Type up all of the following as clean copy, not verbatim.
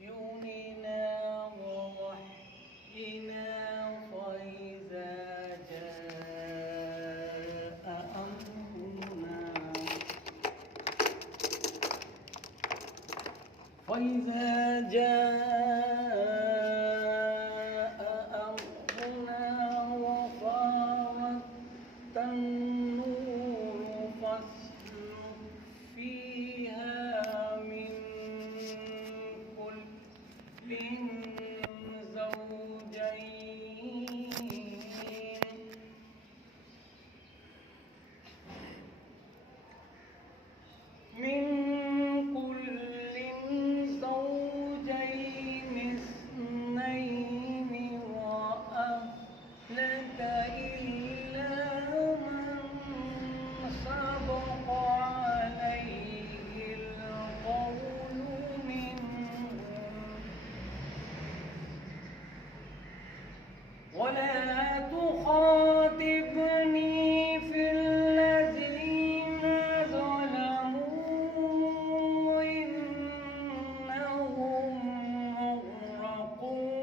وحينا ووحينا فإذا جاء أمرنا وفارت النور فاسلك فيها من كل زوجين اثنين وأهلك إلا من سبق عليه القول منهم ولا تخاطبني في الذين ظلموا إنهم مغرقون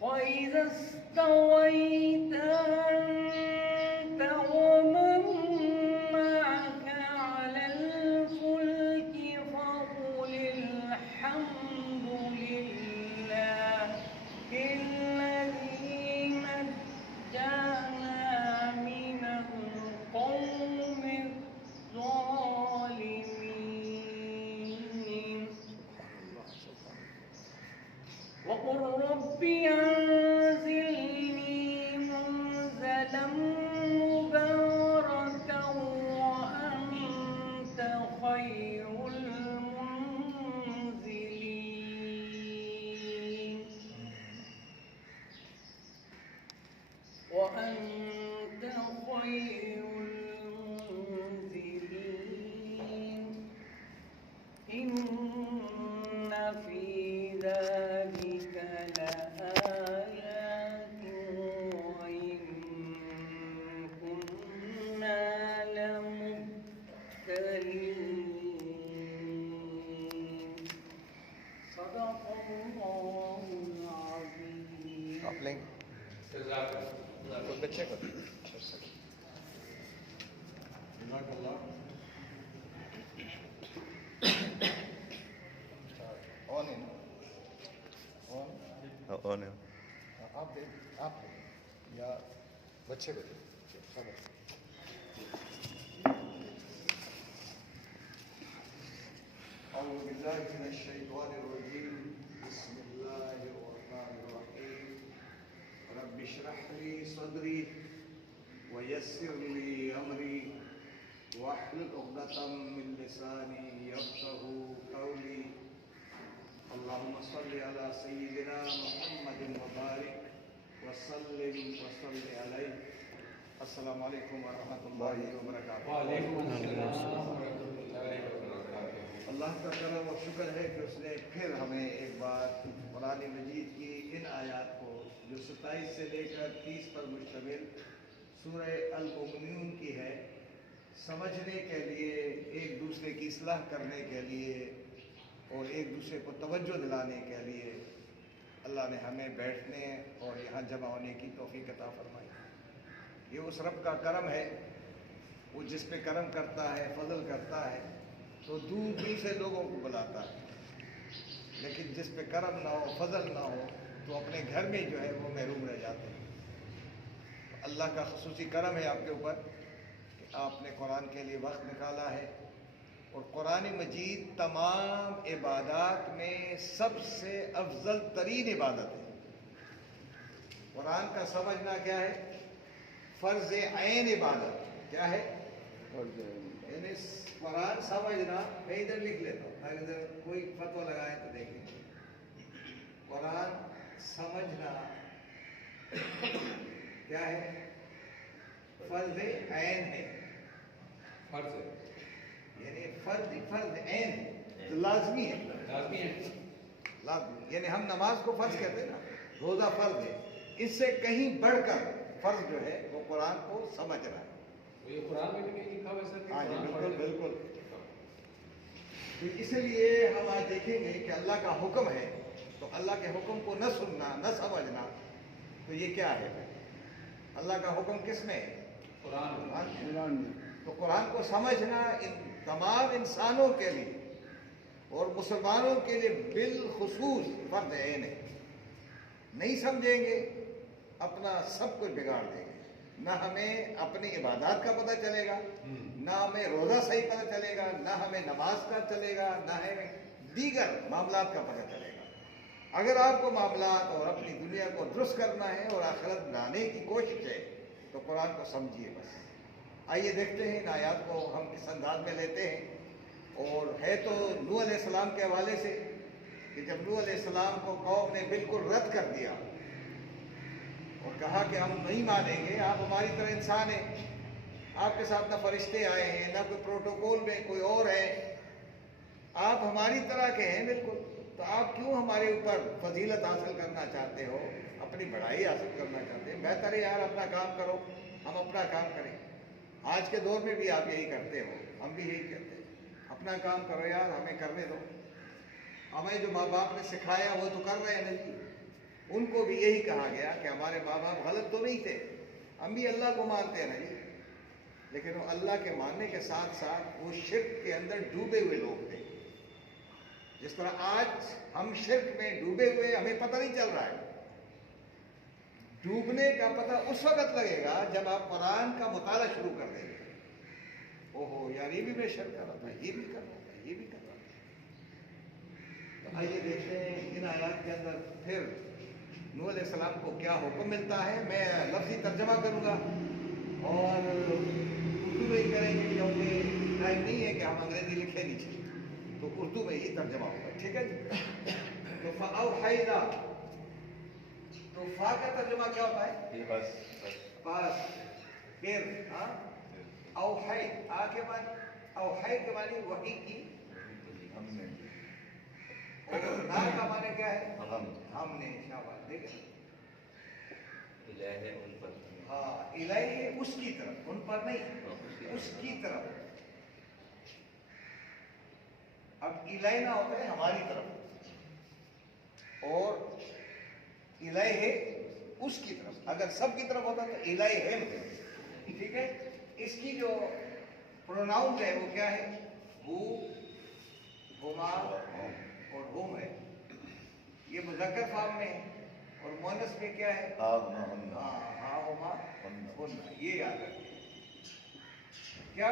فإذا استويت أنت ومن معك على الفلك فقل الحمد لله الذي نجانا من القوم الظالمين وقل رب أنزلني منزلا مباركا وأنت خير المنزلين وأنت خير المنزلين إن في ذلك لآيات وإن كنا لمبتلين صدق الله العظيم. آپ لیں گے کوئی بچے کو آپ دیں یا بچے کو دیں خبر. أعوذ بالله من الشيطان الرجيم. بسم الله الرحمن الرحيم. رب اشرح لي صدري ويسر لي أمري واحلل عقدة من لساني يفقهوا قولي. اللهم صل على سيدنا محمد وبارك وسلم وصل عليه. السلام علیکم ورحمۃ اللہ وبرکاتہ. وعلیکم السلام ورحمۃ اللہ وبرکاتہ. اللہ کا کرم و شکر ہے کہ اس نے پھر ہمیں ایک بار قرآن مجید کی ان آیات کو جو 27 سے لے کر 30 پر مشتمل سورہ المؤمنون کی ہے سمجھنے کے لیے، ایک دوسرے کی اصلاح کرنے کے لیے اور ایک دوسرے کو توجہ دلانے کے لیے اللہ نے ہمیں بیٹھنے اور یہاں جمع ہونے کی توفیق عطا فرمائی. یہ اس رب کا کرم ہے، وہ جس پہ کرم کرتا ہے، فضل کرتا ہے تو دور دور سے لوگوں کو بلاتا ہے، لیکن جس پہ کرم نہ ہو، فضل نہ ہو تو اپنے گھر میں جو ہے وہ محروم رہ جاتے ہیں. اللہ کا خصوصی کرم ہے آپ کے اوپر کہ آپ نے قرآن کے لیے وقت نکالا ہے، اور قرآن مجید تمام عبادات میں سب سے افضل ترین عبادت ہے. قرآن کا سمجھنا کیا ہے؟ فرض عین عبادت. کیا ہے؟ یعنی قرآن سمجھنا. میں ادھر لکھ لیتا ہوں، اگر ادھر کوئی فتویٰ لگائے تو دیکھیں. قرآن سمجھنا کیا ہے؟ فرض عین ہے. فرض یعنی فرض عین ہے، تو لازمی ہے. لازمی ہے. لازمی یعنی ہم نماز کو فرض کہتے ہیں نا، روزہ فرض ہے. اس سے کہیں بڑھ کر فرض جو ہے وہ قرآن کو سمجھنا ہے. یہ قرآن میں بھی نہیں لکھا ہوا سر؟ ہاں جی بالکل بالکل. تو اس لیے ہم آج دیکھیں گے کہ اللہ کا حکم ہے تو اللہ کے حکم کو نہ سننا نہ سمجھنا تو یہ کیا ہے؟ اللہ کا حکم کس میں ہے؟ قرآن میں. تو قرآن کو سمجھنا ان تمام انسانوں کے لیے اور مسلمانوں کے لیے بالخصوص فرض عین ہے. نہیں سمجھیں گے اپنا سب کچھ بگاڑ دیں گے. نہ ہمیں اپنی عبادات کا پتہ چلے گا، نہ ہمیں روزہ صحیح پتہ چلے گا، نہ ہمیں نماز کا چلے گا، نہ ہمیں دیگر معاملات کا پتہ چلے گا. اگر آپ کو معاملات اور اپنی دنیا کو درست کرنا ہے اور آخرت بنانے کی کوشش ہے تو قرآن کو سمجھیے بس. آئیے دیکھتے ہیں ان آیات کو ہم کس انداز میں لیتے ہیں. اور ہے تو نوح علیہ السلام کے حوالے سے کہ جب نوح علیہ السلام کو قوم نے بالکل رد کر دیا اور کہا کہ ہم نہیں مانیں گے، آپ ہماری طرح انسان ہیں، آپ کے ساتھ نہ فرشتے آئے ہیں نہ کوئی پروٹوکول میں کوئی اور ہے، آپ ہماری طرح کے ہیں بالکل، تو آپ کیوں ہمارے اوپر فضیلت حاصل کرنا چاہتے ہو، اپنی بڑائی حاصل کرنا چاہتے ہیں؟ بہتر ہے یار اپنا کام کرو، ہم اپنا کام کریں. آج کے دور میں بھی آپ یہی کرتے ہو، ہم بھی یہی کرتے ہیں. اپنا کام کرو یار، ہمیں کرنے دو. ہمیں جو ماں باپ نے سکھایا وہ تو کر رہے ہیں نا جی. ان کو بھی یہی کہا گیا کہ ہمارے ماں باپ غلط تو نہیں تھے، ہم بھی اللہ کو مانتے ہیں نا جی. لیکن وہ اللہ کے ماننے کے ساتھ ساتھ وہ شرک کے اندر ڈوبے ہوئے لوگ تھے. جس طرح آج ہم شرک میں ڈوبے ہوئے، ہمیں پتہ نہیں چل رہا ہے. ڈوبنے کا پتہ اس وقت لگے گا جب آپ قرآن کا مطالعہ شروع کر دیں گے. اوہو یار یہ بھی میں شرک کر رہا تھا، یہ بھی کر رہا تھا، یہ بھی کر رہا تھا. تو آئیے دیکھتے ہیں ان آیات کے اندر پھر نوح علیہ السلام کو کیا حکم ملتا ہے. میں لفظی ترجمہ کروں گا اور اردو میں ہی کریں گے کیونکہ ٹائم نہیں ہے کہ ہم انگریزی لکھے نیچے، تو اردو میں ہی ترجمہ ہوگا. ٹھیک ہے جی. تو فَأَوْحَيْنَا، تو فا کا ترجمہ کیا ہوتا ہے؟ بس. پھر اوحی، آ کے بعد اوحی کے معنی وحی کی، اور نا کا معنی کیا ہے؟ ہم نے. شاباش. دیکھیں ہاں، الہی اس کی طرف، ان پر نہیں، اس کی طرف. اب الہنا ہوتا ہے ہماری طرف اور الہ ہے اس کی طرف. اگر سب کی طرف ہوتا تو الہ ہے. ٹھیک ہے. اس کی جو پروناؤن ہے وہ کیا ہے؟ ہو، ہما اور ہوم ہے. یہ مذکر فارم میں ہے اور مؤنث میں کیا ہے؟ ہاں ہما ہن. یہ یاد رکھیے. کیا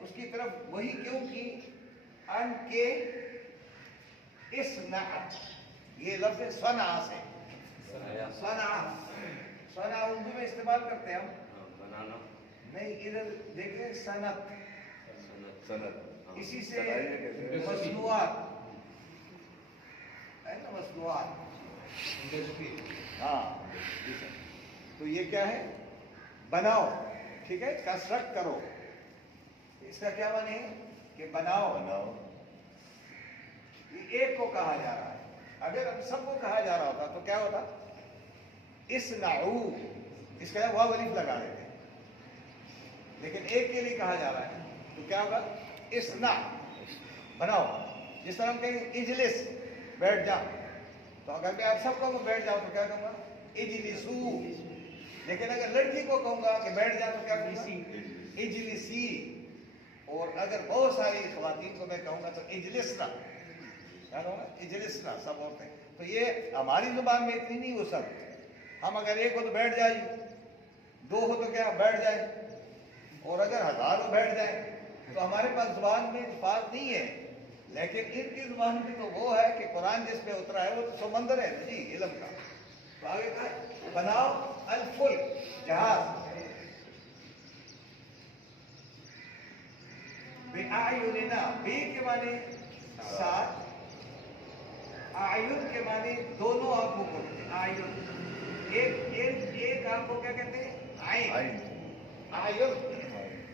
اس کی طرف وہی کیوں کی؟ ان کے اصنع، یہ لفظ صنع سے. صنع اردو میں استعمال کرتے ہیں ہم. نہیں، ادھر دیکھیں صنعت، اسی سے مصنوعات ہے نا، مصنوعات. ہاں. تو یہ کیا ہے؟ بناؤ. ٹھیک ہے. کنسٹرکٹ کرو. اس کا کیا معنی ہے؟ کہ بناؤ. یہ ایک کو کہا جا رہا ہے. اگر ہم سب کو کہا جا رہا ہوتا تو کیا ہوتا؟ اصنعوا، اس کا واو الف لگا دیتے. لیکن ایک کے لیے کہا جا رہا ہے تو کیا ہوگا؟ اصنع، بناؤ. جس طرح ہم کہیں گے اجلس، بیٹھ جا، تو اگر میں آپ سب کو بیٹھ جاؤ تو کیا کہوں گا؟ اجلسو. لیکن اگر لڑکی کو کہوں گا کہ بیٹھ جا تو کیا کہوں گا؟ اجلسی. اور اگر بہت ساری خواتین کو میں کہوں گا تو اجلسنا. کیا کہوں گا؟ اجلسنا. سب عورتیں. تو یہ ہماری زبان میں اتنی نہیں وسعت. ہم اگر ایک ہو تو بیٹھ جائے، دو ہو تو کیا بیٹھ جائے، اور اگر ہزاروں بیٹھ جائیں تو ہمارے پاس زبان میں الفاظ نہیں ہے. لیکن ان کی زبان میں تو وہ ہے کہ قرآن جس پہ اترا ہے وہ تو سمندر ہے نا جی علم کا. تو آگے کہا بناؤ الفلک، جہاز. بِأَعْيُنِنَا، بے کے معنی ساتھ، اعین کے معنی دونوں آنکھوں کو. اعین، ایک آنکھ کو کیا کہتے ہیں؟ عین. اعین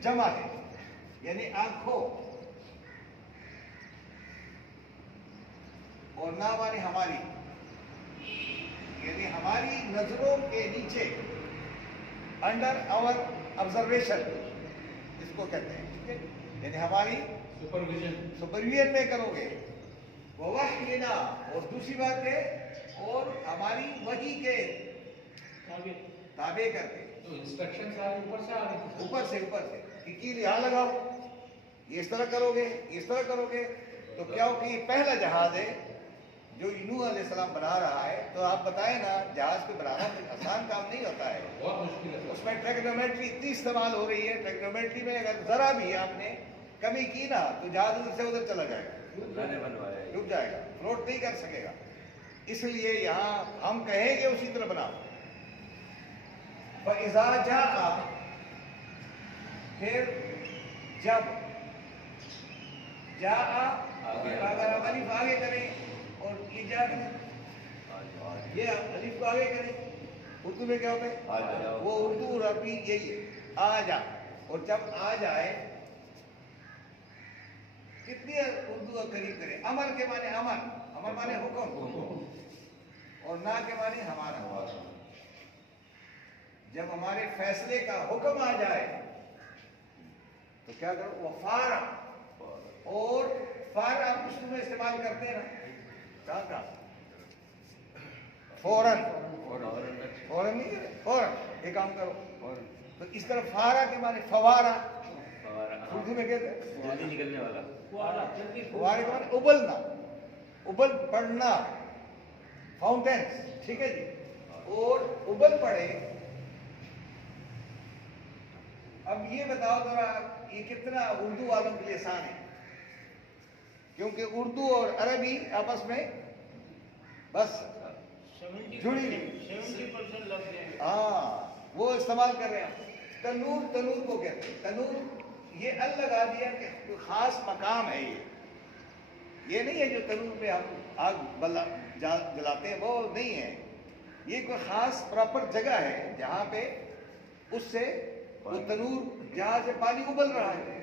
جمع ہے یعنی آنکھوں. اور نہ معنی ہماری، یعنی ہماری نظروں کے نیچے، انڈر آور آبزرویشن. उसको कहते हैं, ठीक है, यानी हमारी सुपरविजन में करोगे। वहयना, और दूसरी बात है, और हमारी वही के ताबे करके, तो इंस्ट्रक्शन सारे ऊपर से आ रही थी। ऊपर से कि कील यहाँ लगाओ, ये इस तरह करोगे, इस तरह करोगे। तो क्या हो कि ये पहला जहाज है जो नूह अलैहिस्सलाम बना रहा है। तो आप बताएं ना, जहाज को बनाना कोई आसान काम नहीं होता है, बहुत मुश्किल है। उसमें ट्रेक्नोमेट्री इतनी इस्तेमाल हो रही है। ट्रेक्नोमेट्री में अगर जरा भी आपने कमी की ना तो जहाज उधर से उधर चला जाएगा, डूब जाएगा, फ्लोट नहीं कर सकेगा। इसलिए यहाँ हम कहेंगे उसी तरह बनाओ। फइज़ा जाआ, फिर जब, जाआ अगर आप अलिफ आगे करें और ये जा, ये अलिफ को आगे करें, उर्दू में क्या होता है, वो उर्दू और अरबी यही है, आ जा। और जब आ जाए, कितनी उर्दू का करीब करें। अमर के माने अमर, अमर माने हुक्म, और ना के माने हमारा। जब हमारे फैसले का हुक्म आ जाए तो क्या करो, वो फारा, और फारा आप उर्दू में इस्तेमाल करते हैं ना, कहाँ फौरन, फौरन नहीं करे, फौरन एक काम करो। तो इस तरह फारा के माने फवारा, उर्दू में कहते हैं जल्दी निकलने वाला। फवारे के माने उबलना, उबल पड़ना, फाउंटेन्स, ठीक है जी। और उबल पड़े। अब ये बताओ जरा, ये कितना उर्दू वालों के लिए आसान है, क्योंकि उर्दू और अरबी आपस में बस जुड़ी नहीं, 70% लग जाएंगे। हाँ वो इस्तेमाल कर रहे हैं। तनूर, तनूर को कहते हैं, तनूर ये अल लगा दिया कि कोई खास मकाम है। ये नहीं है जो तनूर पे हम आग जलाते हैं, वो नहीं है। ये कोई खास प्रॉपर जगह है जहाँ पे उससे वो तनूर, जहाँ से पानी उबल रहा है,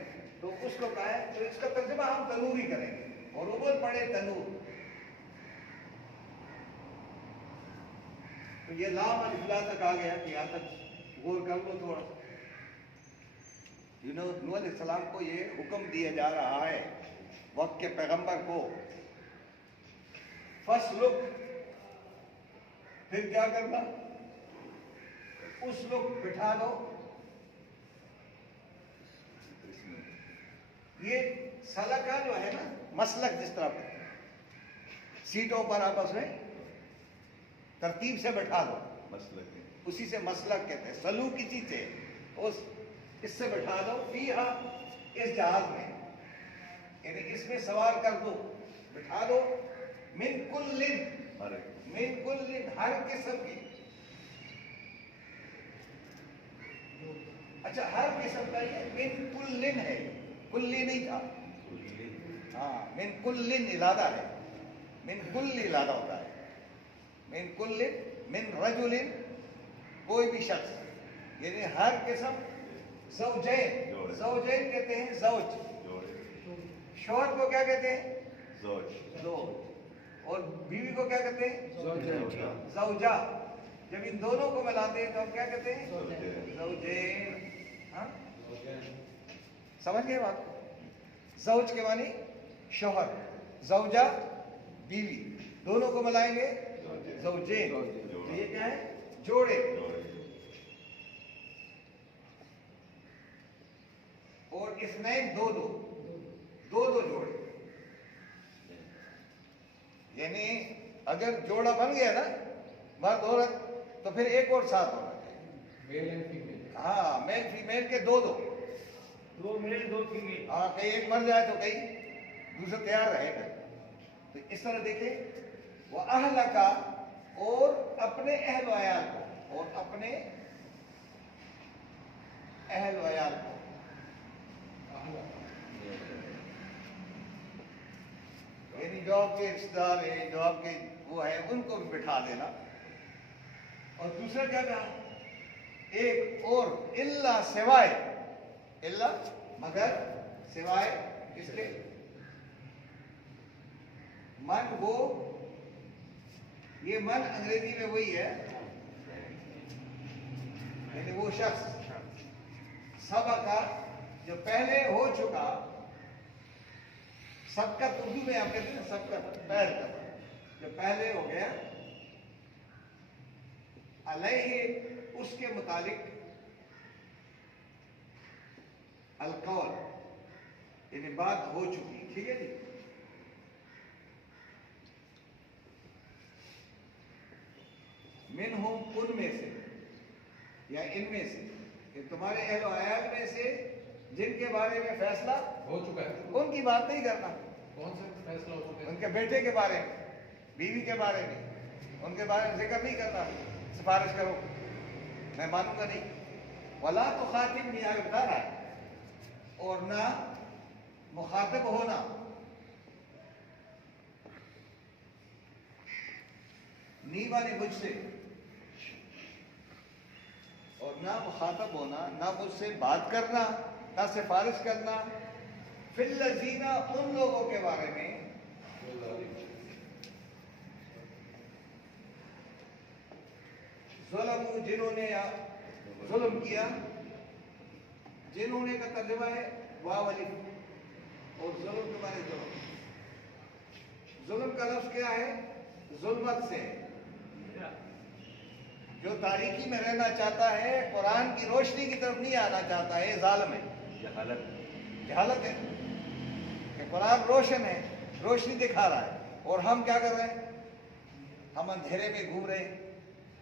तो उसको कहा है। तो इसका तर्जुमा हम तनूर ही करेंगे, और उबल पड़े तनूर। तो ये लाम अलिफ्ला तक आ गया कि यहाँ तक गौर कर लो थोड़ा। नूह अलैहिस्सलाम को ये हुक्म दिया जा रहा है वक्त के पैगंबर को, फस्लुक, फिर क्या करना, उस लुक बिठा दो। ये सलका जो है ना, मसलक, जिस तरह सीटों पर आपस में तरतीब से बैठा दो, उसी से मसलक कहते हैं। सलू की चीज है, उस इससे बैठा दो, फीहा, इस जहाज में, यानी इसमें सवार कर दो, बिठा दो। मिन कुल्लिन, हर किस्म की। अच्छा, हर किस्म का ये मिन कुल्लिन है, कुल्ली नहीं था। हाँ, मिन कुल्लिन इलादा है, मिन कुल्ली इलादा होता है। मिन कुल्लिन, मिन रजुलिन, कोई भी शख्स, यानी हर किस्म। ज़ौजैन, ज़ौजैन कहते हैं ज़ौज, शौहर को क्या कहते हैं, ज़ौज, और बीवी को क्या कहते हैं, ज़ौजा। जब इन दोनों को मिलाते हैं तो हम क्या कहते हैं, ज़ौजैन। हाँ, समझ गए बात। ज़ौज के मानी शौहर, ज़ौजा बीवी, दोनों को मिलाएंगे ज़ौजैन। तो ये क्या है, जोड़े। और इसमें दो जोड़े, यानी अगर जोड़ा बन गया ना मर्द औरत, तो फिर एक और साथ होना चाहिए, मेल एंड फीमेल। हाँ, मेल फीमेल के दो मेल, 2 फीमेल। हाँ, कहीं एक मर जाए तो कहीं दूसरा तैयार रहे फिर। तो इस तरह देखे, वो अहला का, और अपने अहल वयाल को, और अपने अहल वयाल को, यानी जो आपके रिश्तेदार है, जो आपके वो है, उनको भी बिठा देना। और दूसरा क्या कहा, एक और, इल्ला, सिवाय, इल्ला मगर, सिवाय किसके, मन, वो, ये मन अंग्रेजी में वही है, यानी वो शख्स, सबका, جو پہلے ہو چکا سبقت اردو میں آپ کہتے ہیں سبقت پہل کرنا، جو پہلے ہو گیا علیہ اس کے متعلق القول یعنی بات ہو چکی، ٹھیک ہے جی. منہم ان میں سے یا ان میں سے کہ تمہارے اہل و عیال میں سے جن کے بارے میں فیصلہ ہو چکا ہے. ان کی بات نہیں کرنا، کون سا فیصلہ ہو چکا ان ہے؟ کے بیٹے کے بارے میں، بیوی کے بارے میں، ان کے بارے میں ذکر نہیں کرنا. سفارش کرو میں مانوں گا نہیں. ولا تو خاطب نہیں آگے بتا رہا ہے، اور نہ مخاطب ہونا. نیوا نے مجھ سے، اور نہ مخاطب ہونا، نہ مجھ سے بات کرنا، نہ سفارش کرنا. فی الذین ان لوگوں کے بارے میں ظلم جنہوں نے ظلم کیا. جنہوں نے کا ترجمہ ہے واو الف، اور ظلم کے معنی ظلم. ظلم کا لفظ کیا ہے؟ ظلمت سے. جو تاریکی میں رہنا چاہتا ہے، قرآن کی روشنی کی طرف نہیں آنا چاہتا ہے، ظالم ہے. جہالت ہے کہ قرآن روشن ہے، روشنی دکھا رہا ہے، اور ہم کیا کر رہے ہیں؟ ہم اندھیرے میں گھوم رہے ہیں،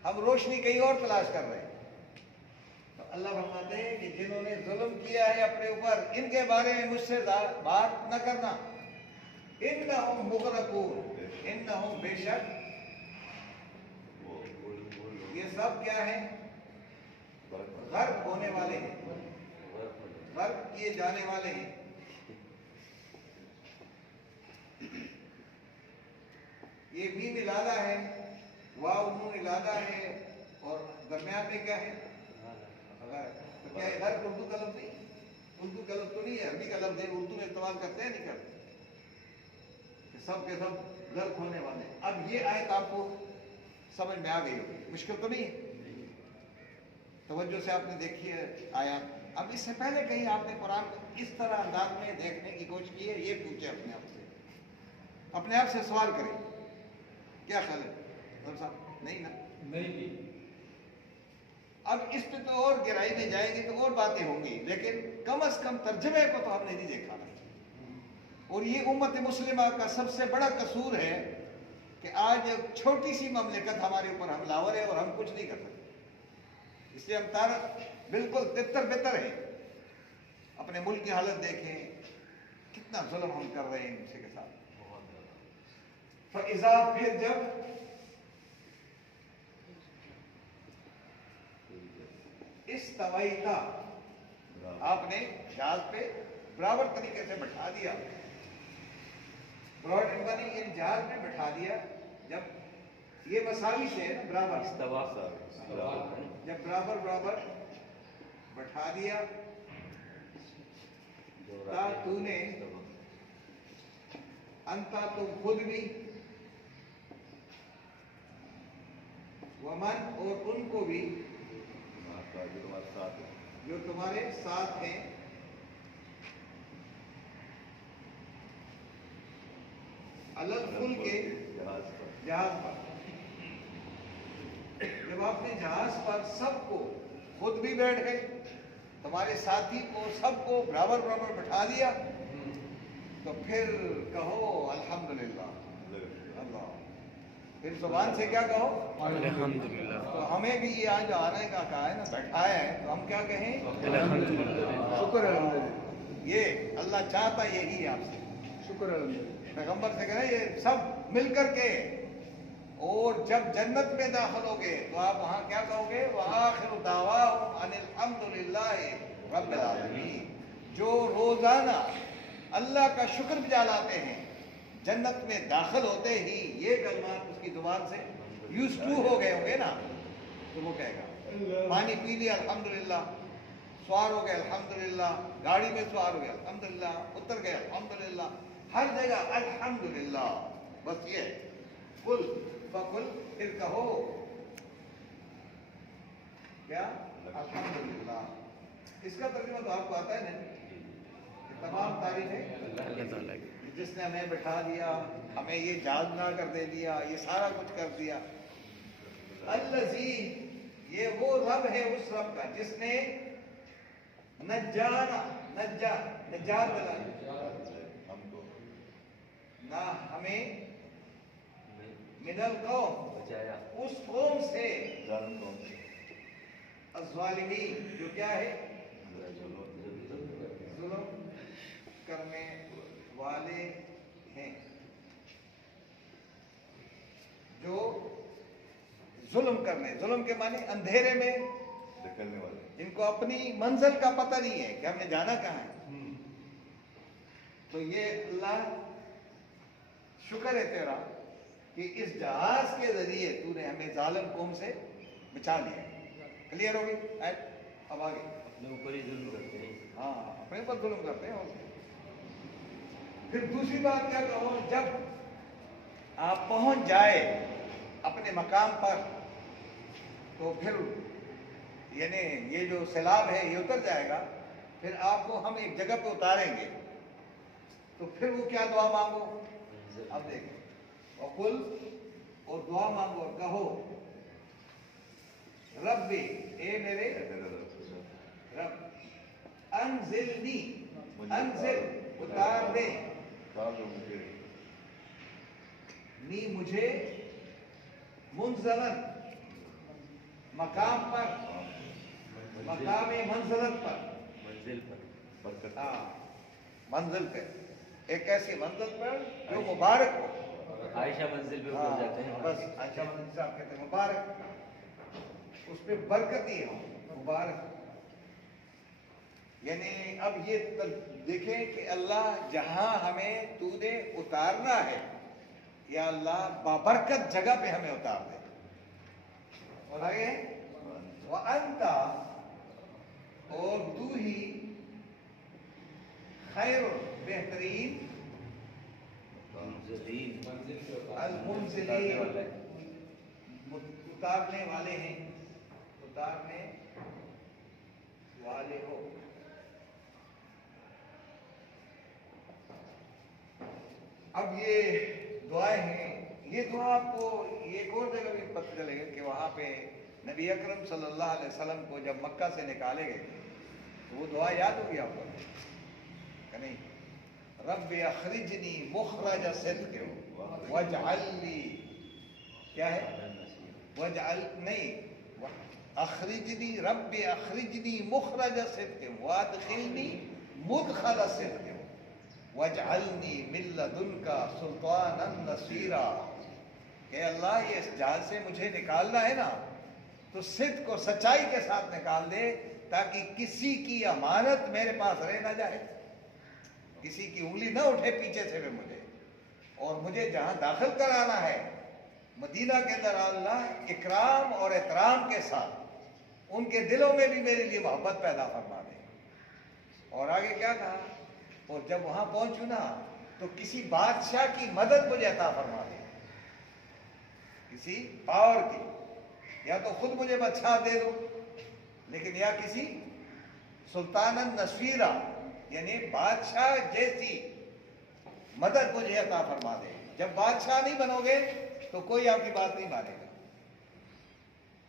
ہم روشنی کہیں اور تلاش کر رہے ہیں. تو اللہ فرماتے ہیں کہ جنہوں نے ظلم کیا ہے اپنے اوپر، ان کے بارے میں مجھ سے بات نہ کرنا. انہم مغرقون، انہم بے شک یہ سب کیا ہیں؟ غرق ہونے والے ہیں، غرق کیے جانے والے ہیں. یہ بھی ملادہ ہے، واو نون ملادہ ہے، اور درمیان میں کیا ہے؟ تو کیا ہے؟ غرق اردو کا لفظ نہیں، اردو کا لفظ تو نہیں ہے، عربی کا لفظ ہے. اردو میں استعمال کرتے ہیں نہیں کرتے؟ کہ سب کے سب غرق ہونے والے. اب یہ آیت آپ کو سمجھ میں آ گئی ہوگی، مشکل تو نہیں ہے. توجہ سے آپ نے دیکھی ہے آیات. اب اس سے پہلے کہیں آپ نے قرآن کو اس طرح انداز میں دیکھنے کی کوشش کی ہے؟ یہ پوچھے اپنے آپ سے، اپنے آپ سے سوال کریں. کیا خیال ہے ڈاکٹر صاحب؟ نہیں نا؟ نہیں کی. اب اس پہ تو اور گہرائی میں جائیں گے تو اور باتیں ہوں گی، لیکن کم از کم ترجمے کو تو ہم نے نہیں دیکھا نا. اور یہ امت مسلمہ کا سب سے بڑا قصور ہے کہ آج ایک چھوٹی سی مملکت ہمارے اوپر حملہ ہے اور ہم کچھ نہیں کر سکتے. اس لیے ہم بالکل تتر بتر ہیں. اپنے ملک کی حالت دیکھیں، کتنا ظلم ہم کر رہے ہیں ان کے ساتھ. فَإِذَا پھر جب استویتا آپ نے جہاز پہ برابر طریقے سے بٹھا دیا، براڈ یعنی ان جہاز میں بٹھا دیا. جب یہ مساوی سے ہے نا، برابر، جب برابر برابر بٹھا دیا، تا تو نے، انتا تم خود بھی، ومن اور ان کو بھی جو تمہارے ساتھ ہیں، الفل کے جہاز پر. جب آپ نے جہاز پر سب کو، خود بھی بیٹھ گئے، تمہارے ساتھی کو، سب کو برابر برابر بٹھا دیا، تو پھر کہو الحمدللہ. اللہ، پھر زبان سے کیا کہو؟ الحمدللہ. تو ہمیں بھی یہ آج آنے کا کہا ہے نا، بیٹھایا ہے، تو ہم کیا کہیں؟ الحمدللہ. شکر الحمدللہ. یہ اللہ چاہتا یہی ہے آپ سے. شکر الحمدللہ. پیغمبر سے کہیں یہ سب مل کر کے. اور جب جنت میں داخل ہوگے تو آپ وہاں کیا کہو گے؟ وآخر دعواہم ان الحمدللہ رب العالمین. جو روزانہ اللہ کا شکر بجا لاتے ہیں، جنت میں داخل ہوتے ہی یہ کلمات اس کی زبان سے یوز ٹو ہو گئے ہوں گے نا، تو وہ کہے گا پانی پی لیا الحمدللہ، سوار ہو گئے الحمدللہ، گاڑی میں سوار ہو گئے الحمدللہ، اتر گئے الحمدللہ، ہر جگہ الحمدللہ. بس یہ ہے. قل فقل، پھر کہو کیا؟ الحمدللہ. اس کا ترجمہ تو آپ کو آتا ہے نا. तारीफ है? अल्लाह ताला की। जिसने हमें बिठा दिया, हमें ये जानना कर दे दिया, ये सारा कुछ कर दिया। अल्लज़ी, ये वो रब है, उस रब का जिसने नजात दिला ना हमें मिनल कौम, उस कौम से अज़्ज़ालिमीन, जो क्या है? जुल्म करने वाले हैं, जो जुल्म के माने अंधेरे में निकलने वाले। इनको अपनी मंजिल का पता नहीं है कि हमने जाना कहाँ है। तो ये अल्लाह शुक्र है तेरा कि इस जहाज के जरिए तूने हमें जालिम कौम से बचा लिया। क्लियर होगी? अब आगे अपने ऊपर ही जुल्म करते हैं। हाँ, अपने ऊपर जुल्म करते हैं। फिर दूसरी बात क्या कहो, जब आप पहुंच जाए अपने मकाम पर तो फिर यानी ये जो सैलाब है ये उतर जाएगा, फिर आपको हम एक जगह पे उतारेंगे, तो फिर वो क्या दुआ मांगो? अब देखें, वकुल, और दुआ मांगो और कहो, रब्बी, ए मेरे रब, अनजिलनी, अनजिल उतार दे, नी मुझे, मुंजलन मकाम पर, मकाम मंजिलत पर, हाँ मंजिल पे, एक ऐसी मंजिल पर जो मुबारक हो। आयशा मंजिल पे हाँ, उतर जाते हैं। बस आयशा मंजिल से आप कहते हैं मुबारक, उस पे बरकती हो, मुबारक। यानी अब ये देखें कि अल्लाह जहां हमें तूने उतारना है, या अल्लाह बाबरकत जगह पे हमें उतार दे। और आगे व अंता, और तू ही खैर, बेहतरीन, अल मुंजिलीन, उतारने वाले हैं, उतारने वाले हो। अब ये दुआएं हैं, ये दुआ आपको एक और जगह भी पता चलेगा कि वहाँ पे नबी अकरम सल्लल्लाहु अलैहि वसल्लम को जब मक्का से निकाले गए तो वो दुआ याद होगी आपको कि नहीं? रब्बि अखरिजनी मुखरज सिद्क़ वजअलनी, क्या है? वजअल नहीं, अखरिजनी, रब्बि अखरिजनी मुखरज सिद्क़ वअदखिलनी मुदखल सिद्क़ वजअलनी मिन लदुनका सुल्तानन नसीरा। कि अल्लाह ये इस जहाज से मुझे निकालना है ना, तो सिद्क़ और सच्चाई के साथ निकाल दे, ताकि किसी की अमानत मेरे पास रह ना जाए, किसी की उंगली ना उठे पीछे से भी मुझे। और मुझे जहां दाखिल कराना है मदीना के अंदर, अल्लाह इकराम और एहतराम के साथ उनके दिलों में भी मेरे लिए मोहब्बत पैदा फरमा दे। और आगे क्या कहा? और जब वहां पहुंचू ना, तो किसी बादशाह की मदद मुझे अता फरमा दे, किसी पावर की, या तो खुद मुझे बादशाह दे दो, लेकिन या किसी सुल्तानन नस्वीरा, यानी बादशाह जैसी मदद मुझे अता फरमा दे। जब बादशाह नहीं बनोगे तो कोई आपकी बात नहीं मानेगा।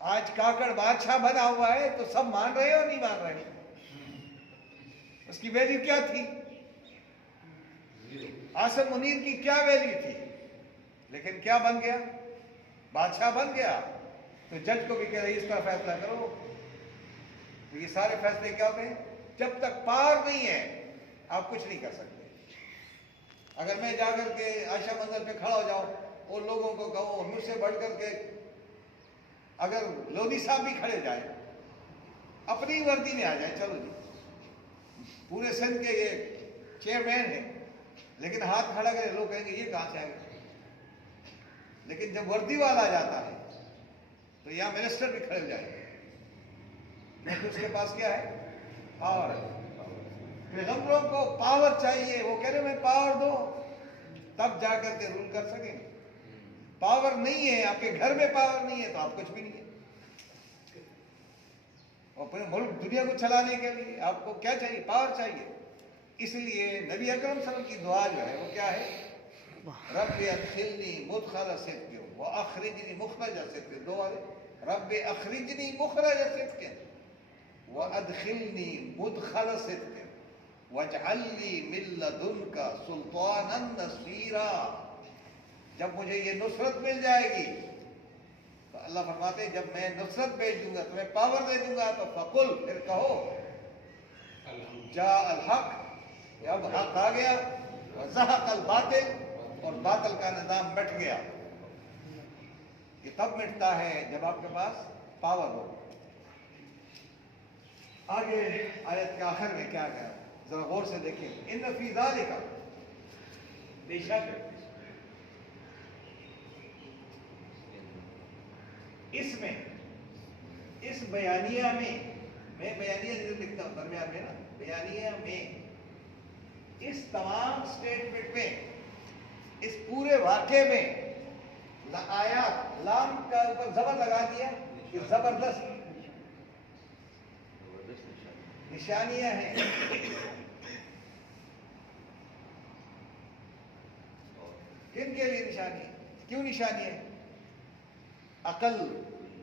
आज काकड़ बादशाह बना हुआ है तो सब मान रहे हो नहीं मान रहे? उसकी वैल्यू क्या थी? आसिम मुनीर की क्या वैल्यू थी? लेकिन क्या बन गया? बादशाह बन गया। तो जज को भी कह रही इसका फैसला करो। तो ये सारे फैसले क्या होते हैं? जब तक पार नहीं है आप कुछ नहीं कर सकते। अगर मैं जाकर के आयशा मंदिर पे खड़ा हो जाऊं और लोगों को कहूं, मुझसे बढ़ करके अगर लोधी साहब भी खड़े जाए, अपनी वर्दी में आ जाए, चलो जी पूरे सिंध के ये चेयरमैन है, लेकिन हाथ खड़ा करे, लोग कहेंगे ये कहां से आ गए। लेकिन जब वर्दी वाला आ जाता है तो यहां मिनिस्टर भी खड़े हो जाएंगे। नहीं, उसके पास क्या है? पावर। पैगंबरों को पावर चाहिए, वो कह रहे मैं पावर दो तब जाकर के रूल कर सकेंगे। पावर नहीं है, आपके घर में पावर नहीं है तो आप कुछ भी नहीं है। और पूरे मुल्क दुनिया को चलाने के लिए आपको क्या चाहिए? पावर चाहिए। اس لیے نبی اکرم صلی اللہ علیہ وسلم کی دعا جو ہے وہ کیا ہے؟ رب ادخلنی مدخل صدق واخرجنی مخرج صدق. دو والے رب اخرجنی مخرج صدق وادخلنی مدخل صدق واجعل لی من لدنک سلطانا نصیرا. جب مجھے یہ نصرت مل جائے گی تو اللہ فرماتے ہیں جب میں نصرت بھیج دوں گا تمہیں پاور دے دوں گا تو فقل پھر کہو جاء الحق اب حق آ گیا وزہق الباطل اور باطل کا نظام مٹ گیا. یہ تب مٹتا ہے جب آپ کے پاس پاور ہو. آگے آیت کے آخر میں کیا کہا ذرا غور سے دیکھیں. ان فی ذالک بے شک اس میں اس بیانیہ میں بیانیہ لکھتا ہوں درمیان میں نا بیانیہ میں اس تمام سٹیٹمنٹ میں اس پورے واقعے میں آیات لام کا اوپر زبر لگا دیا کہ زبردست نشانیاں ہیں. کن کے لیے نشانی؟ کیوں نشانی ہے؟ عقل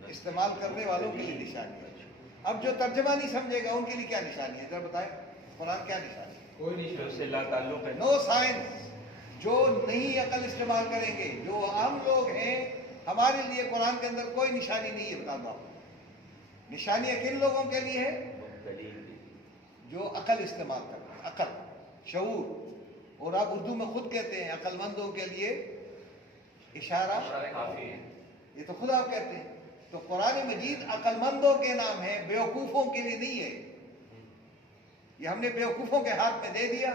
استعمال کرنے والوں کے لیے نشانی ہے. اب جو ترجمہ نہیں سمجھے گا ان کے لیے کیا نشانی ہے؟ ذرا بتائیں قرآن کیا نشانی ہے؟ کوئی نہیں اس سے لا تعلق ہے. نو سائنس. جو نہیں عقل استعمال کریں گے جو عام لوگ ہیں ہمارے لیے قرآن کے اندر کوئی نشانی نہیں ہے. بتا دو آپ نشانیاں کن لوگوں کے لیے ہے؟ جو عقل استعمال کرتے ہیں. عقل شعور. اور آپ اردو میں خود کہتے ہیں عقل مندوں کے لیے اشارہ کافی ہے. یہ تو خود آپ کہتے ہیں. تو قرآن مجید عقل مندوں کے نام ہے بیوقوفوں کے لیے نہیں ہے. یہ ہم نے بیوقوفوں کے ہاتھ میں دے دیا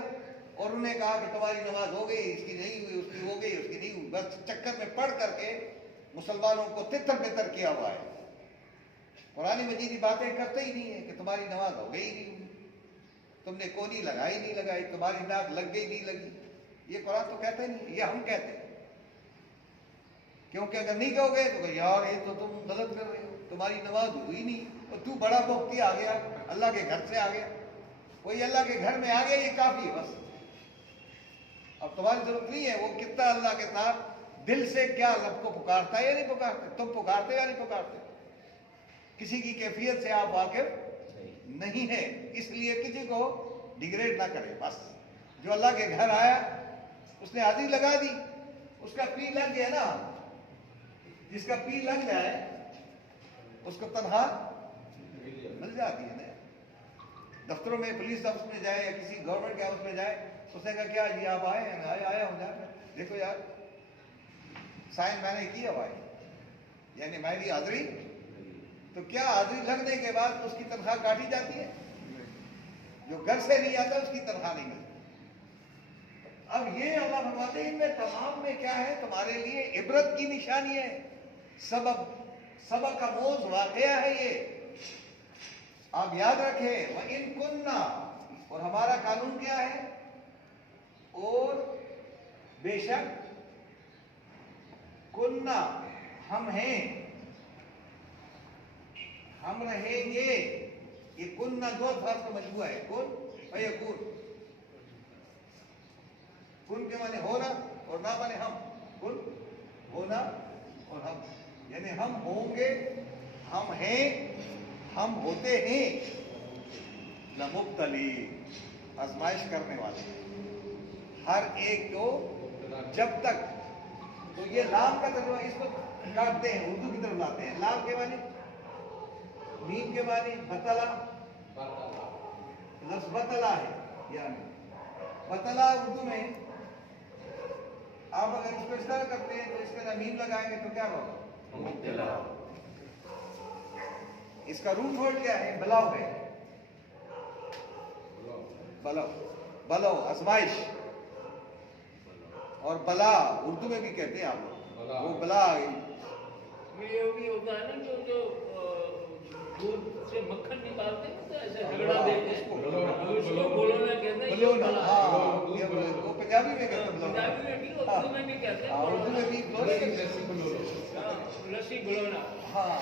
اور انہوں نے کہا کہ تمہاری نماز ہو گئی اس کی نہیں ہوئی اس کی ہو گئی اس کی نہیں ہوئی. بس چکر میں پڑھ کر کے مسلمانوں کو تتر بتر کیا ہوا ہے. قرآن مجید یہ باتیں کرتے ہی نہیں ہے کہ تمہاری نماز ہو گئی نہیں ہوئی تم نے کونی لگائی نہیں لگائی تمہاری ناک لگ گئی نہیں لگی. یہ قرآن تو کہتا ہی نہیں. یہ ہم کہتے ہیں کیونکہ اگر نہیں کہو گے تو یار یہ تو تم غلط کر رہے ہو تمہاری نماز ہوئی نہیں اور تو بڑا مفتی آ گیا اللہ کے گھر سے آ گیا. وہی اللہ کے گھر میں آ گیا یہ کافی ہے بس. اب تمہاری ضرورت نہیں ہے وہ کتنا اللہ کے ساتھ دل سے کیا رب کو پکارتا ہے یا نہیں پکارتے. تم پکارتے یا نہیں پکارتے. کسی کی کیفیت سے آپ واقف نہیں ہے اس لیے کسی کو ڈیگریڈ نہ کرے. بس جو اللہ کے گھر آیا اس نے حاضری لگا دی اس کا پی لگ گیا نا. جس کا پی لگ جائے اس کو تنخواہ مل جاتی ہے نا. دفتروں میں پولیس آفس میں جائے یا کسی گورنمنٹ کے آفس میں جائے اس نے کہا کیا جی آپ آئے ہیں آیا ہوں جائے دیکھو یار سائن میں نے کیا بھائی یعنی میں بھی حاضری. تو کیا حاضری لگنے کے بعد اس کی تنخواہ کاٹی جاتی ہے؟ جو گھر سے نہیں آتا اس کی تنخواہ نہیں ملتی. اب یہ اللہ فرماتے ہیں ان میں تمام میں کیا ہے تمہارے لیے عبرت کی نشانی ہے. سبق کا موز واقعہ ہے یہ. آپ یاد رکھیں وَإِن كُنَّا اور ہمارا قانون کیا ہے اور بے شک کننا ہم ہیں ہم رہیں گے. یہ کننا دو الفاظ کا مجموعہ ہے کن فیکون. کن کے معنی ہونا اور نہ معنی ہم. کن ہونا اور ہم یعنی ہم ہوں گے ہم ہیں ہم ہوتے ہیں. لمبتلی آزمائش کرنے والے ہر ایک کو جب تک. تو یہ لام کا ترجمہ اس کو کاٹتے ہیں اردو کی طرف لاتے ہیں. لام کے معنی میم کے معنی بتلا لفظ بتلا ہے یعنی بتلا اردو میں آپ اگر اس کو اس طرح کرتے ہیں تو اس کا میم لگائیں گے تو کیا ہوگا اس کا روٹ ورڈ کیا ہے بلاؤ ہے. بلاؤ بلاؤ آزمائش اور بلا اردو میں بھی کہتے ہیں آپ لوگ وہ بلا. یہ بھی ہوتا ہے نا جو دودھ سے مکھن نکالتے ہیں تو ایسے جھگڑا دیتے ہیں اس کو بولونا کہتے ہیں. وہ پنجابی میں کہتے ہیں پنجابی میں بھی اردو میں بھی کہتے ہیں اردو میں بھی لسی بلونا. ہاں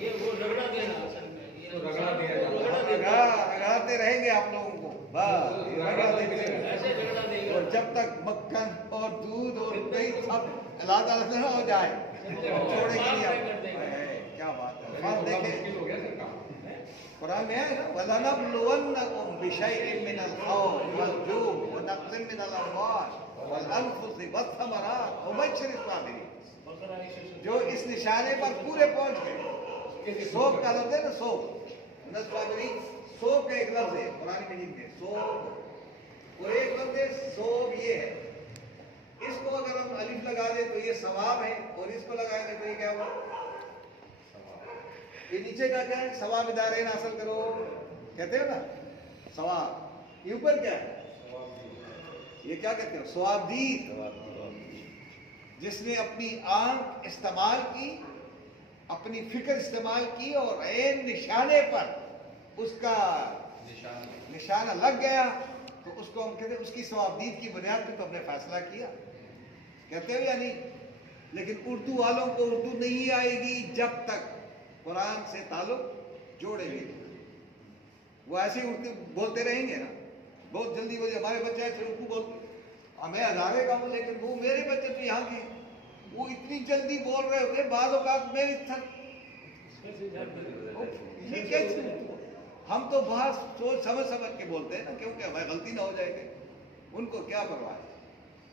یہ وہ رگڑا دینا اصل میں رگڑا دیا رگڑاتے رہیں گے آپ لوگوں کو बस ये झगड़ा देख लेगा। ऐसे झगड़ा देगा। और जब तक मक्खन और दूध और दही सब अलग ना हो जाए छोड़ेंगे नहीं आप। क्या बात है। हाँ देखें हो गया सर काम। कुरान में है ना, वलनबलुवन्नकुम बिशैइन मिनल खौफ वल-जूअ व नक़्सिन मिनल अमवाल वल-अनफुसि वथ-थमरात वबश्शिरिस साबिरीन। बकरा 170 जो इस निशाने पर पूरे पहुंच गए। सोब का लफ्ज है ना, सोब नस्वाबरीन, सोब का एक लफ्ज है कुरान मजीद में, सोब और एक लफ्ज है सोब। ये है, इसको अगर हम अलिफ लगा दे तो ये सवाब है, और इसको लगाएंगे तो ये क्या हुआ? ये नीचे का क्या है? सवाब इदारेन हासिल करो कहते हो ना, सवाब। ये ऊपर क्या है? ये क्या कहते हो? सवाबदीद। जिसने अपनी आंख इस्तेमाल की, अपनी फिक्र इस्तेमाल की और ऐन निशाने पर उसका निशाना लग गया, तो उसको हम कहते हैं उसकी सवाबदीद की बुनियाद पर तो हमने फैसला किया, कहते हो या नहीं? लेकिन उर्दू वालों को उर्दू नहीं आएगी जब तक कुरान से ताल्लुक जोड़ेंगे। वो ऐसे ही उर्दू बोलते रहेंगे ना, बहुत जल्दी बोले। हमारे बच्चे ऐसे उर्दू बोलते, हमें हजारे का हूँ, लेकिन वो मेरे बच्चे तो यहाँ के, वो इतनी जल्दी बोल रहे होते बाद औकात मेरी ये कैसे? हम तो बहुत सोच समझ के बोलते हैं ना, क्योंकि हमें गलती ना हो जाएगी, उनको क्या परवाह है।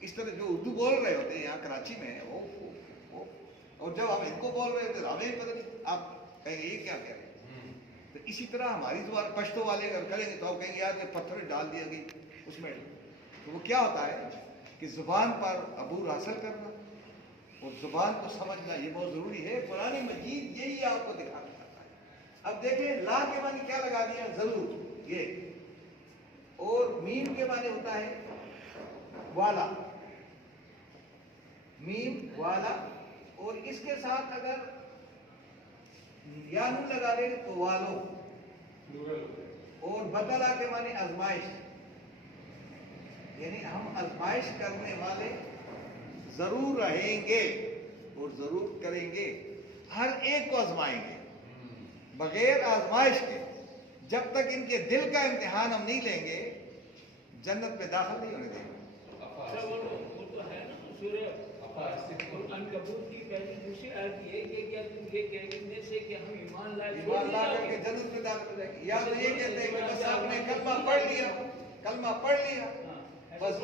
इस तरह जो उर्दू बोल रहे होते हैं यहाँ कराची में, वो और जब हम इनको बोल रहे होते तो हमें पता नहीं, आप कहेंगे ये क्या कह रहे हैं। तो इसी तरह हमारी जुबान पश्तो वाले अगर करेंगे तो आप कहेंगे यार ये पत्थर डाल दिया गई उसमें। तो वो क्या होता है कि जुबान पर अबूर हासिल करना और जुबान को समझना ये बहुत जरूरी है। कुरान मजीद यही आपको दिखाना चाहता है। अब देखें, ला के माने क्या लगा दिया? जरूर ये, और मीम के माने होता है वाला, मीम वाला, और इसके साथ अगर या नून लगा दे तो वालो, और बदला के माने आजमाइश, यानी हम आजमाइश करने वाले जरूर रहेंगे और जरूर करेंगे, हर एक को आजमाएंगे बगैर आजमाइश के। जब तक इनके दिल का इम्तिहान हम नहीं लेंगे, जन्नत में दाखिल नहीं होने देंगे। अच्छा, वो तो है ना सूरह अनकबूत की पहली दूसरी आयत ये कि तुम ये कहने से कि हम ईमान ला करके जन्नत में दाखिल हो जाएंगे, या तो ये कहते हैं कि बस आपने कलमा पढ़ लिया, कलमा पढ़ लिया, बस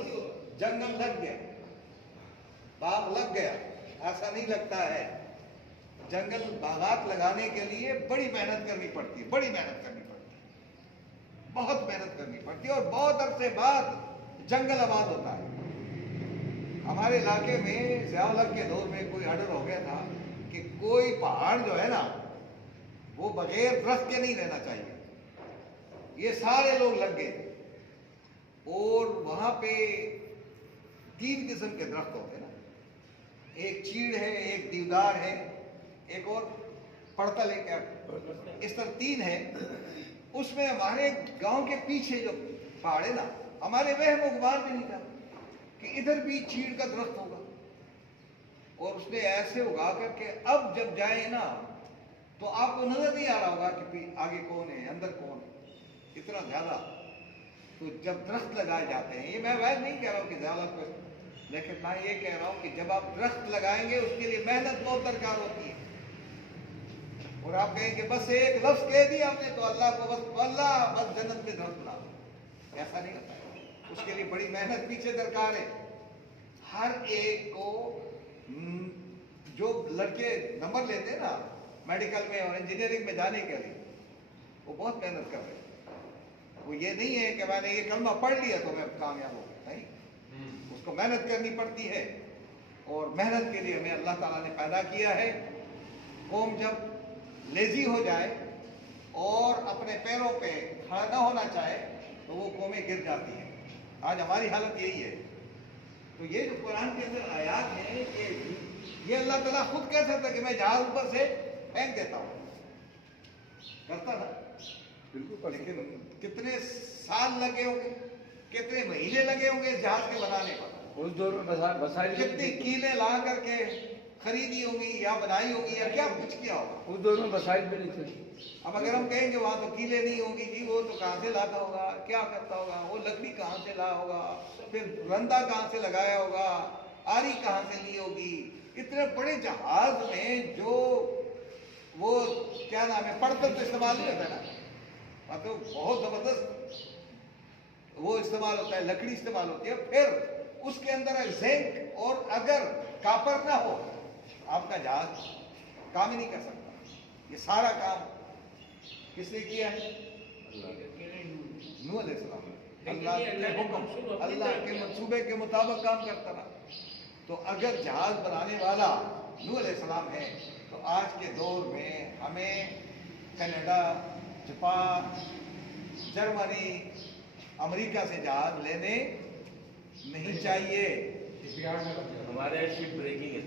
जंगल लग गया, बाग लग गया। ऐसा नहीं लगता है। जंगल बागात लगाने के लिए बड़ी मेहनत करनी पड़ती है, बड़ी मेहनत करनी पड़ती है, बहुत मेहनत करनी पड़ती है, और बहुत अरसे बाद जंगल आबाद होता है। हमारे इलाके में ज़ियाउल-हक के दौर में कोई ऑर्डर हो गया था कि कोई पहाड़ जो है ना वो बगैर दरख्त के नहीं रहना चाहिए। ये सारे लोग लग गए, और वहां पे 3 किस्म के दरख्त होते हैं ना, एक चीड़ है, एक देवदार है, एक और पड़तल है, क्या इस तरह 3 है। उसमें हमारे गांव के पीछे जो पहाड़ है ना, हमारे वहम गुमान भी नहीं था कि इधर भी चीड़ का दरख्त होगा, और उसने ऐसे उगा करके अब जब जाए ना तो आपको नजर नहीं आ रहा होगा कि आगे कौन है, अंदर कौन है, इतना ज्यादा। तो जब दरख्त लगाए जाते हैं, ये मैं वैसे नहीं कह रहा हूँ कि ज्यादा पर, लेकिन मैं ये कह रहा हूँ कि जब आप दरख्त लगाएंगे उसके लिए मेहनत बहुत दरकार होती है। और आप कहेंगे बस एक लफ्ज कह दिया आपने तो अल्लाह को बस अल्लाह बस जन्नत में दरख्त ला, ऐसा नहीं होता है। उसके लिए बड़ी मेहनत पीछे दरकार है। हर एक को जो लड़के नंबर लेते हैं ना मेडिकल में और इंजीनियरिंग में जाने के लिए, वो बहुत मेहनत कर रहे हैं। वो ये नहीं है कि मैंने ये कलमा पढ़ लिया तो मैं कामयाब हो गया, नहीं, उसको मेहनत करनी पड़ती है। और मेहनत के लिए हमें अल्लाह ताला ने पैदा किया है। कौम जब लेजी हो जाए और अपने पैरों पे खड़ा ना होना चाहे तो वो कौमें गिर जाती हैं। आज हमारी हालत यही है। तो ये जो कुरान के अंदर आयात है कि ये अल्लाह ताला खुद कह सकता कि मैं जहाज ऊपर से फेंक देता हूँ, करता ना बिल्कुल। लेकिन कितने साल लगे होंगे, कितने महीने लगे होंगे जहाज के बनाने पर, उस दौर में वसाइल कितनी कीलें ला करके खरीदी होगी या बनाई होगी या क्या कुछ किया होगा। वो दोनों वसाइल भी नहीं थे। अब अगर हम कहेंगे वहाँ तो कीलें नहीं होंगी जी, वो तो कहाँ से लाता होगा, क्या करता होगा, वो लकड़ी कहाँ से ला होगा, फिर रंदा कहाँ से लगाया होगा, आरी कहाँ से ली होगी। इतने बड़े जहाज में जो वो क्या नाम है पड़तल तो इस्तेमाल नहीं होता ना, तो बहुत जबरदस्त वो इस्तेमाल होता है, लकड़ी इस्तेमाल होती है। फिर उसके अंदर जिंक और अगर कापर ना हो आपका जहाज काम ही नहीं कर सकता। ये सारा काम किसने किया है? नूह अलैहिस्सलाम। अल्लाह के हुक्म, अल्लाह के मंसूबे के मुताबिक काम करता रहा। तो अगर जहाज बनाने वाला नूह अलैहिस्सलाम है तो आज के दौर में हमें कनाडा, जापान, जर्मनी, अमेरिका से जहाज लेने नहीं चाहिए। हमारे शिप ब्रेकिंग है,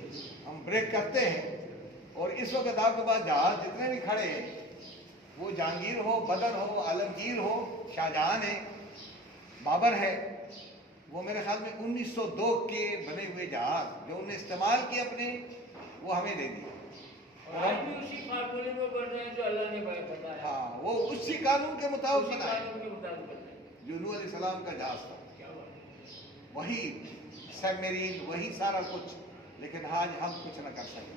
हम ब्रेक करते हैं और इस वक्त आपके पास जहाज जितने भी खड़े हैं, वो जहांगीर हो, बदर हो, आलमगीर हो, शाहजहां है, बाबर है, वो मेरे ख्याल में 1902 के बने हुए जहाज जो उन्होंने इस्तेमाल किए अपने, वो हमें दे दिए। और आज भी उसी फार्मूले में बढ़ रहे हैं जो अल्लाह ने बताया। हाँ, वो उसी कानून के मुताबिक उसी बनाए कानून के मुताबिक बढ़ रहे हैं। जो नूह अलैहिस्सलाम का जहाज था, क्या बात है। वही सबमरीन, वही सारा कुछ। लेकिन आज हम कुछ न कर सकते,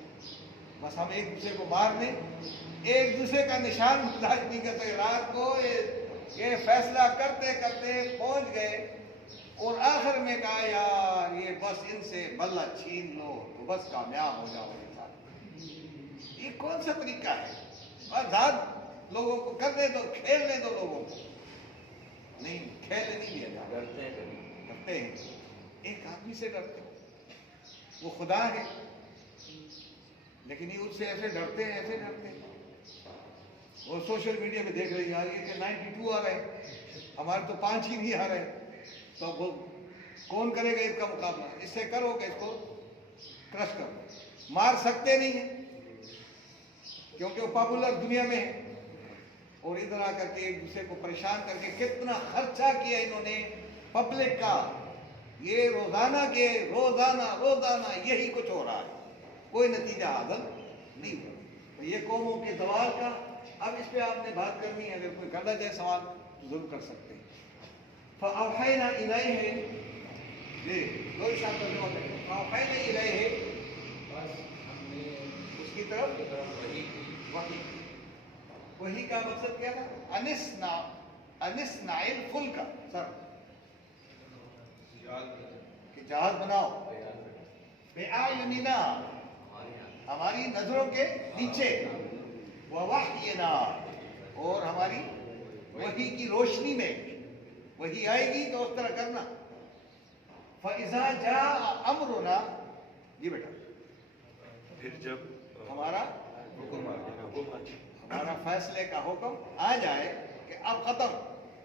बस हम एक दूसरे को मारने, एक दूसरे का निशान बर्दाश्त नहीं कर सकते। रात को ये फैसला करते करते पहुंच गए और आखिर में कहा यार ये बस इनसे बल्ला छीन लो तो बस कामयाब हो जाओगे। ये कौन सा तरीका है? आजाद लोगों को करने दो, खेलने दो लोगों को, नहीं खेलने नहीं दिया जाता। डरते हैं, एक आदमी से डरते हो, वो खुदा है, लेकिन ये उससे ऐसे डरते हैं, ऐसे डरते हैं। और सोशल मीडिया पे देख रही है कि 92 आ रहे हैं, हमारे तो 5 ही नहीं आ रहे, तो वो कौन करेगा इसका मुकाबला? इससे करो कि इसको क्रश करो। मार सकते नहीं है क्योंकि वो पॉपुलर दुनिया में है, और इधर आकर के एक दूसरे को परेशान करके कितना खर्चा किया इन्होंने पब्लिक का। ये रोजाना के रोजाना यही कुछ हो रहा है, कोई नतीजा हासिल नहीं हुआ। तो ये कौमों के दवाल का, अब इस पे आपने बात करनी है, अगर कोई करना चाहे सवाल तो जरूर कर सकते हैं। फ़अवहैना इलैहि, जी दो साहब का जवाब है। फ़अवहैना इलैहि, बस हमने उसकी तरफ वही वही का मकसद क्या था? अनिस्नाइल फुल का सर कि जहाज बनाओ, बेआयुनिना, हमारी नजरों के नीचे, ववहयिना, और हमारी वही की रोशनी में वही आएगी तो उस तरह करना। फइज़ा जा अमरुना, जी बेटा, फिर जब हमारा हुक्म आ गया, हमारा फैसले का हुक्म आ जाए कि अब खत्म,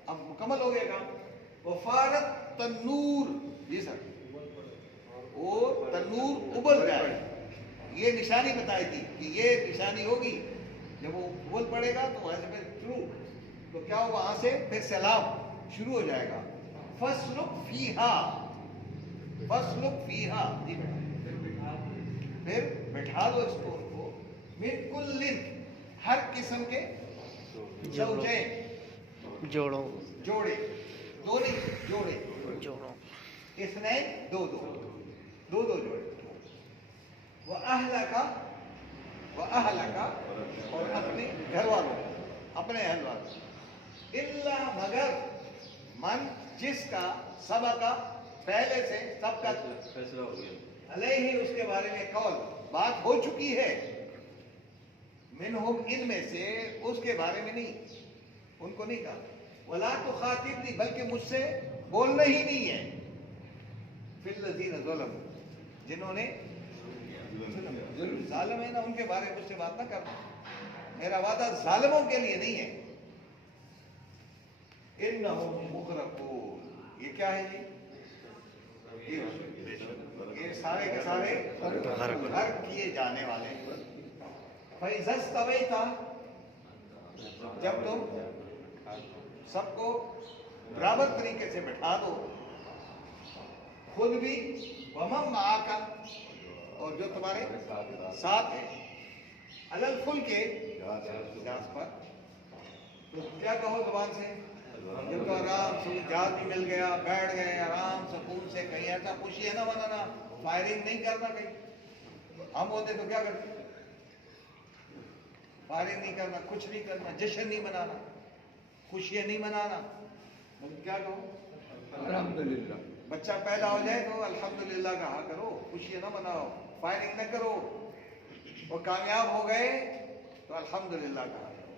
अब मुकम्मल हो गया काम। वफारत तन्नूर, जी सर, वो तन्नूर उबल जाए, ये निशानी बताई थी कि ये निशानी होगी जब वो उबल पड़ेगा तो वहां से फिर शुरू, तो क्या हो वहां से फिर सैलाब शुरू हो जाएगा। फस्लुक फीहा, फस्लुक फीहा, जी बेटा, फिर बैठा दो इसको, उनको मिन कुल्लिन, हर किस्म के ज़ौजैन, जोड़ो जोड़े, दो नहीं जोड़े, जोड़ो इसने दो जोड़े, वो अहला का और अपने घर वालों, अपने अहल वालों, इल्ला मगर मन जिसका सबा का पहले से सबका फैसला हो गया, अलैहि उसके बारे में कौल बात हो चुकी है, मिनहुम इनमें से, उसके बारे में नहीं, उनको नहीं कहा। वला तो खातिब नहीं, बल्कि मुझसे बोलना ही नहीं है। फिल्लज़ीन ज़ुल्म, जिन्होंने जालिम है ना, उनके बारे में मुझसे बात ना करना, मेरा वादा जालिमों के लिए नहीं है। इन्नहुम मुग़रक़ून, ये क्या है जी? ये सारे के सारे गर्क किए जाने वाले हैं। फइज़स्तवैता, जब तुम सबको बराबर तरीके से बैठा दो, खुद भी वमम माका, और जो तुम्हारे साथ है, अलल फुल के जहाज पर। तो क्या कहो जुबान से? ये तो आराम से जहाज भी मिल गया, बैठ गए आराम सुकून से। कहीं ऐसा खुशी है ना बनाना, फायरिंग नहीं करना। कहीं हम होते तो क्या करते? फायरिंग नहीं करना, कुछ नहीं करना, जश्न नहीं मनाना, खुशियां नहीं मनाना। मतलब क्या कहो? अल्हम्दुलिल्लाह। बच्चा पैदा हो जाए तो अल्हम्दुलिल्लाह कहा करो, खुशियां ना मनाओ, फायरिंग न करो। और कामयाब हो गए तो अल्हम्दुलिल्लाह कहा करो।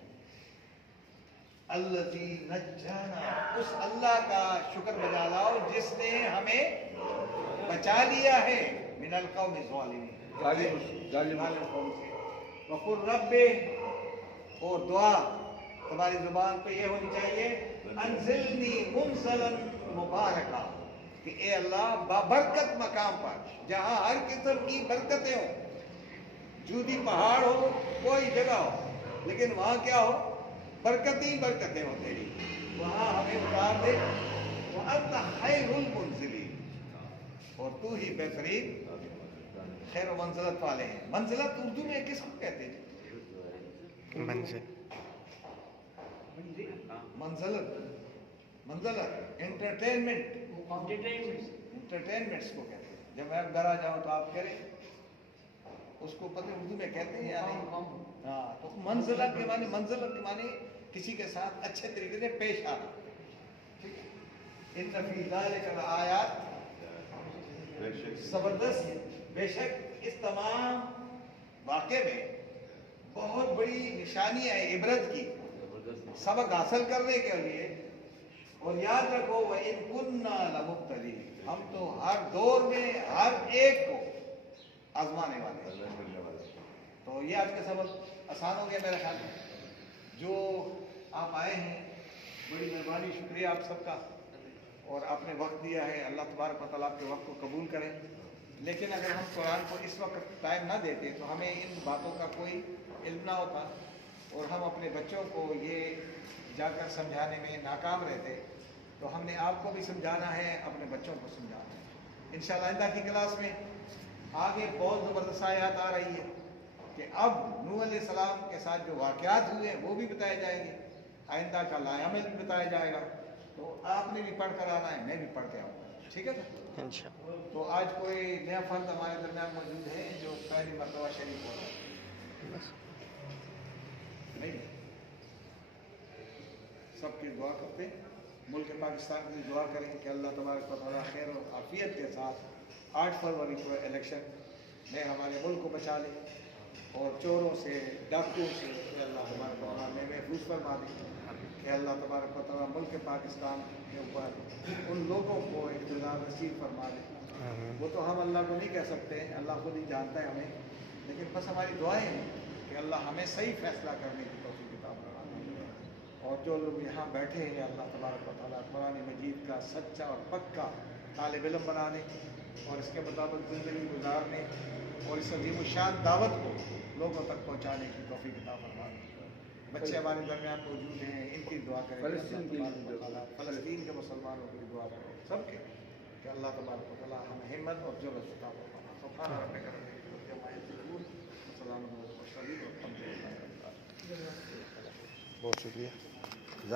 अल्लज़ी नज्जाना, उस अल्लाह का शुक्र बजा लाओ जिसने हमें बचा लिया है मिनल कौमि ज़ालिमीन, जालिम कौम से। वक़ुल रब्बे, और दुआ तुम्हारी जुबान पे ये होनी चाहिए, अंज़िलनी मुनज़लन मुबारका, कि ए अल्लाह बाबरकत मकाम पर, जहाँ हर किस्म की बरकतें हो, जूदी पहाड़ हो, कोई जगह हो, लेकिन वहाँ क्या हो? बरकत ही बरकतें हो तेरी, वहाँ हमें उतार दे। व अंत खैरुल मुनज़िलीन, और तू ही बेहतरीन खैर व मंज़िलत वाले हैं। मंज़िलत उर्दू में किसको कहते हैं? मंज़िलत, मंज़िलत एंटरटेनमेंट, एंटरटेनमेंट्स को कहते हैं। जब मैं घर आ जाऊँ तो आप कह रहे उसको पता है उर्दू में कहते हैं या नहीं? हाँ, तो मंज़िलत के माने, मंज़िलत के माने किसी के साथ अच्छे तरीके से पेश आना। ठीक है? इन फी ज़ालिका लआयात, जबरदस्त, बेशक इस तमाम वाक़े में बहुत बड़ी निशानियां हैं इबरत की, सबक हासिल करने के लिए। और याद रखो व इन कुन्ना लमुब्तली, हम तो हर दौर में हर एक को आजमाने वाले हैं। तो ये आज का सबक आसान हो गया मेरा ख्याल में। जो आप आए हैं, बड़ी मेहरबानी, शुक्रिया आप सबका, और आपने वक्त दिया है। अल्लाह तबारक व तआला आपके वक्त को कबूल करें। लेकिन अगर हम कुरान को इस वक्त टाइम ना देते तो हमें इन बातों का कोई इल्म ना होता, और हम अपने बच्चों को ये जाकर समझाने में नाकाम रहते। तो हमने आपको भी समझाना है, अपने बच्चों को समझाना है। इंशाअल्लाह आइंदा की क्लास में आगे बहुत ज़बरदस्त आयत आ रही है कि अब नूह अलैहिस्सलाम के साथ जो वाक़यात हुए वो भी बताए जाएंगे, आइंदा का लायामिल भी बताया जाएगा। तो आपने भी पढ़ कर आना है, मैं भी पढ़ के आऊँगा। ठीक है ना? तो आज कोई नया फर्द हमारे दरमियान मौजूद है जो पहली मरतबा शरीफ हो रहा है? नहीं, सबकी दुआ करते हैं। मुल्क पाकिस्तान के लिए दुआ करें कि अल्लाह तबारक व तआला खैर और आफियत के साथ 8 फरवरी को इलेक्शन में हमारे मुल्क को बचा ले, और चोरों से, डाकुओं से अल्लाह तबारक व तआला ने महफूज फरमा दे। कि अल्लाह तबारक व तआला मुल्क पाकिस्तान के ऊपर उन लोगों को इक़्तिदार नसीब फरमा दे। वो तो हम अल्लाह को नहीं कह सकते, अल्लाह खुद ही जानता है हमें, लेकिन बस हमारी दुआएं हैं कि अल्लाह हमें सही फैसला करने की तौफीक अता फरमाए। और जो लोग यहाँ बैठे हैं, अल्लाह तबारक व तआला कुरान मजीद का सच्चा और पक्का तालिब इल्म बनाने और इसके मुताबिक ज़िंदगी गुजारने और इस अजीम शान दावत को लोगों तक पहुँचाने की तौफीक अता फरमाए। बच्चे हमारे दरमियान मौजूद हैं, इनकी दुआ करें। फ़लस्तीन के मुसलमानों की दुआ करें, सबके, कि अल्लाह तबारक व तआला हमें हिम्मत और जुर्रत अता फरमाए। सुभान रब्बिक रब्बिल इज़्ज़ति अम्मा यसिफून, व सलामुन अलल मुरसलीन, वल्हम्दुलिल्लाहि रब्बिल आलमीन। बहुत शुक्रिया।